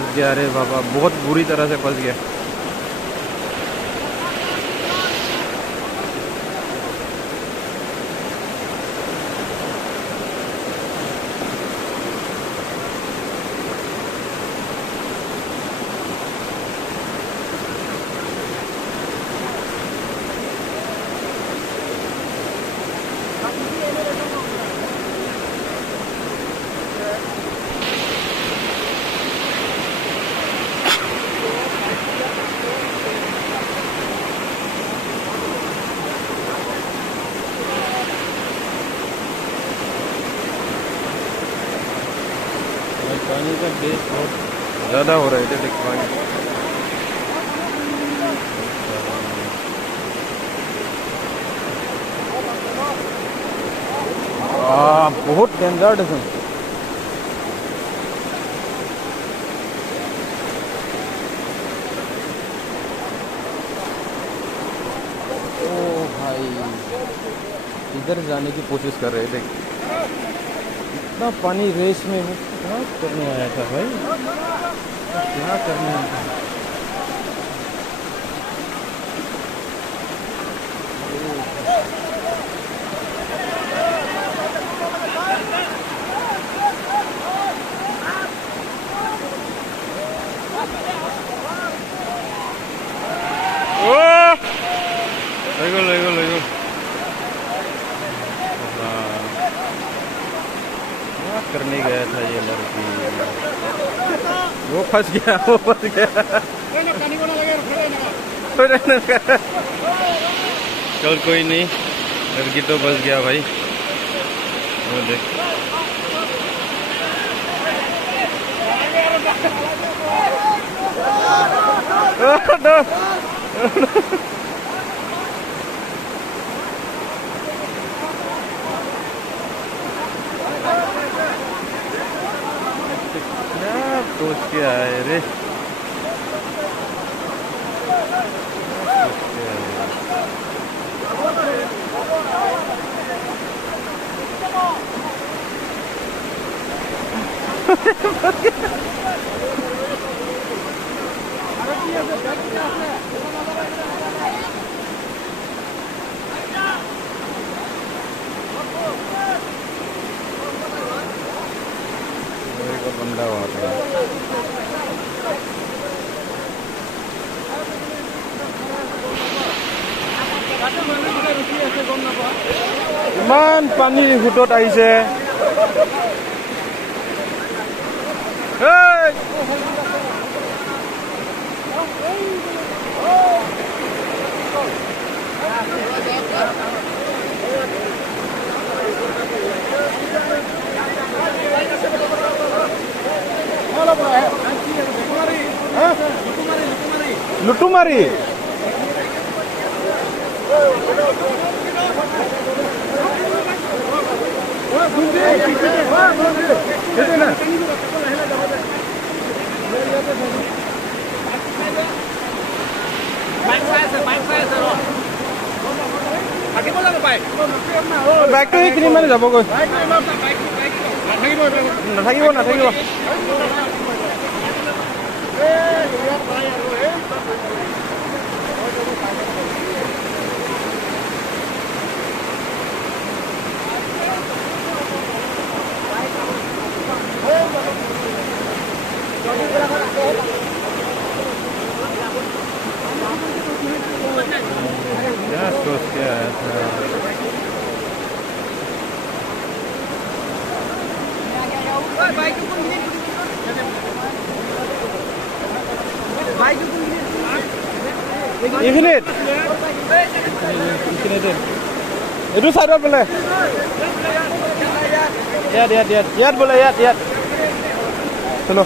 फंस गया। अरे बाबा, बहुत बुरी तरह से फंस गया। पानी का बेस बहुत ज़्यादा हो रहा है। देख पानी बहुत डेंजर है। ओ भाई, इधर जाने की कोशिश कर रहे थे। इतना पानी रेस में वो क्या करने आया था भाई, क्या करने आया था। करने गया था ये लड़की, वो फंस गया, वो फंस गया। चल कोई नहीं, लड़की तो फंस गया भाई। वो देख, सोच के आए रे। बंदा हुआ था। ইমান পানী হুটত আহিছে। लुटुमारी बैगটো এইখিনি মানে যাবগৈ। নাথাকিব নাথাকিব। क्या सोच के आया था। itu sadar boleh ya bola ya चलो